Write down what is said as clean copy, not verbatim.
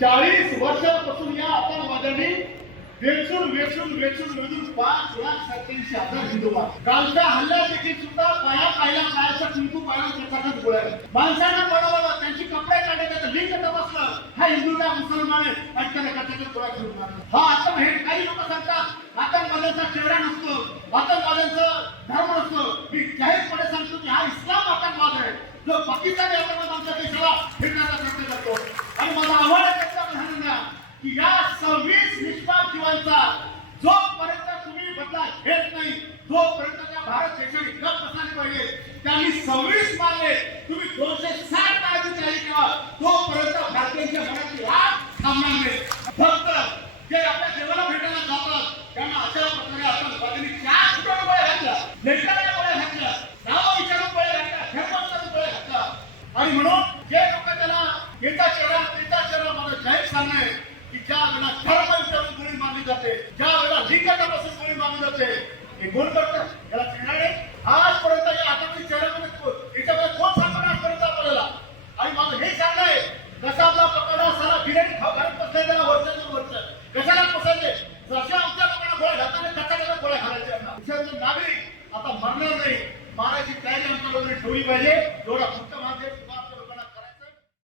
40 वर्षांपासून या आतंकवाद्यांनी वेचून 5,87,000 हिंदू मारले. कालच्या हल्ल्यात देखील सुद्धा पायाचा कुंकू पायाला प्रकाशात गोळ्या माणसांना बनवलं, त्यांची कपडे काढले, लिंग तपासलं, हा हिंदू का मुसलमान आहे आणि त्याला कचाकच गोळ्या करून मारलं. हा आता हे काही लोक सांगतात आतंकवाद्यांचा चेहरा नसतो, आतंकवाद्यांचा धर्म नसतो. मी जाहीरपणे सांगतो की हा इस्लाम आतंकवाद आहे, जो पाकिस्तानी आतंकवाद आमच्या देशाला फिरण्याचा प्रयत्न करतो. आणि मला आव्हान आहे पंतप्रधानांना की या 26 निष्पाप जीवांचा जोपर्यंत तुम्ही बदला घेत नाही, तोपर्यंत त्या भारत देशाने गप बसायला पाहिजे. त्यांनी 26 मारले, तुम्ही 260 मारायची तयारी केला, तोपर्यंत भारतीयांच्या मनाची आग थांबणार नाही. फक्त जे आपल्या देवाला भेटायला जातात त्यांना अशा प्रकारे आतंकवाद्यांनी त्या कुठून गोळ्या घातल्या, लेकरांना गोळ्या घातल्या, नावं विचारून गोळ्या घातल्या, धर्मांतरून गोळ्या घातल्या. आणि म्हणून जे लोक त्याला येता चेहरा मला जाहीर सांगणे की ज्या वेळेला धर्म विचारून गोळी मारली जाते, ज्या वेळेला लिंग तपासून गोळी मारली जाते, हे कोण करतात? याला चेहरा आजपर्यंत या आतंकी चेहऱ्यामध्ये याच्यामध्ये कोण सांगणार आजपर्यंत आपल्याला? आणि माझं हे सांगणं आहे, कसा आपला पकडा सारा बिर्याणी घरात बसले त्याला वर्ष कशाला बसायचे, जशा आमच्या लोकांना गोळ्या घालताना कसा गोळ्या घालायचे. देशाचे नागरिक आता मरणार नाही, मारायची तयारी आमच्या लोकांनी ठेवली पाहिजे. एवढा फक्त माझे